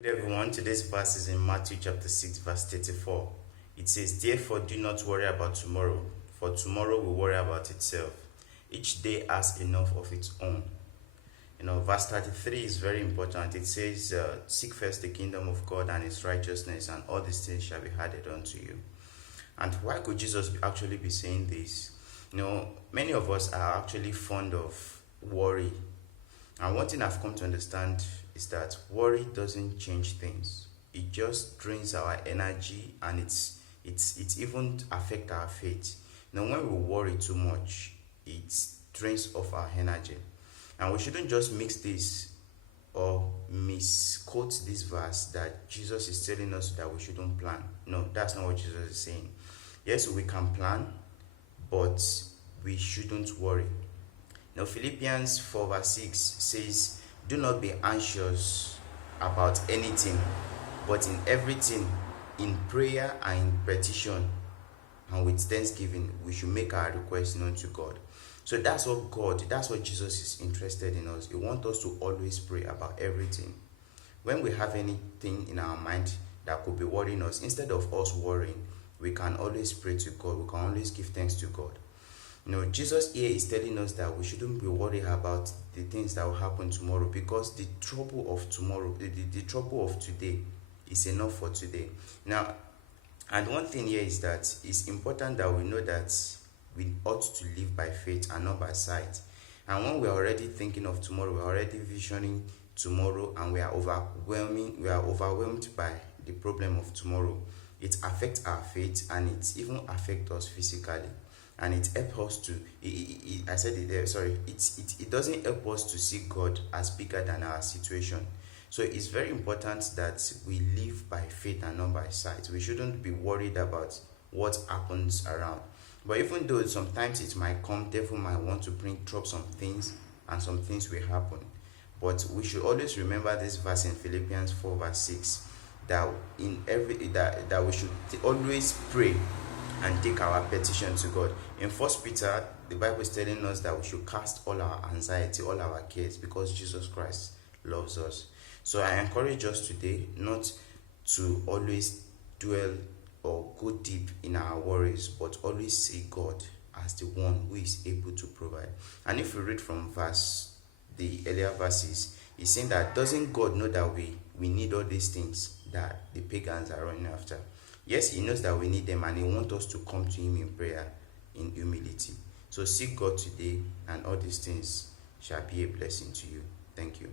Good everyone, today's verse is in Matthew chapter 6, verse 34. It says, "Therefore do not worry about tomorrow, for tomorrow will worry about itself. Each day has enough of its own." Verse 33 is very important. It says, "Seek first the kingdom of God and its righteousness, and all these things shall be added unto you." And why could Jesus actually be saying this? Many of us are actually fond of worry. And one thing I've come to understand is that worry doesn't change things. It just drains our energy, and it's even affect our faith. When we worry too much, it drains off our energy. And we shouldn't just mix this or misquote this verse that Jesus is telling us that we shouldn't plan. No, that's not what Jesus is saying. Yes, we can plan, but we shouldn't worry. Now, Philippians 4 verse 6 says, "Do not be anxious about anything, but in everything, in prayer and in petition, and with thanksgiving, we should make our requests known to God." So that's what Jesus is interested in us. He wants us to always pray about everything. When we have anything in our mind that could be worrying us, instead of us worrying, we can always pray to God. We can always give thanks to God. Jesus here is telling us that we shouldn't be worried about the things that will happen tomorrow, because the trouble of tomorrow, the trouble of today is enough for today. Now, and one thing here is that it's important that we know that we ought to live by faith and not by sight. And when we are already thinking of tomorrow, we are already visioning tomorrow, and we are overwhelmed by the problem of tomorrow, it affects our faith, and it even affects us physically. And it helps us to, it doesn't help us to see God as bigger than our situation. So it's very important that we live by faith and not by sight. We shouldn't be worried about what happens around. But even though sometimes it might come, devil might want to bring some things, and some things will happen. But we should always remember this verse in Philippians 4 verse 6, that we should always pray and take our petition to God. In 1 Peter, the Bible is telling us that we should cast all our anxiety, all our cares, because Jesus Christ loves us. So I encourage us today not to always dwell or go deep in our worries, but always see God as the one who is able to provide. And if we read from the earlier verses, it's saying that doesn't God know that we need all these things that the pagans are running after? Yes, he knows that we need them, and he wants us to come to him in prayer, in humility. So seek God today, and all these things shall be a blessing to you. Thank you.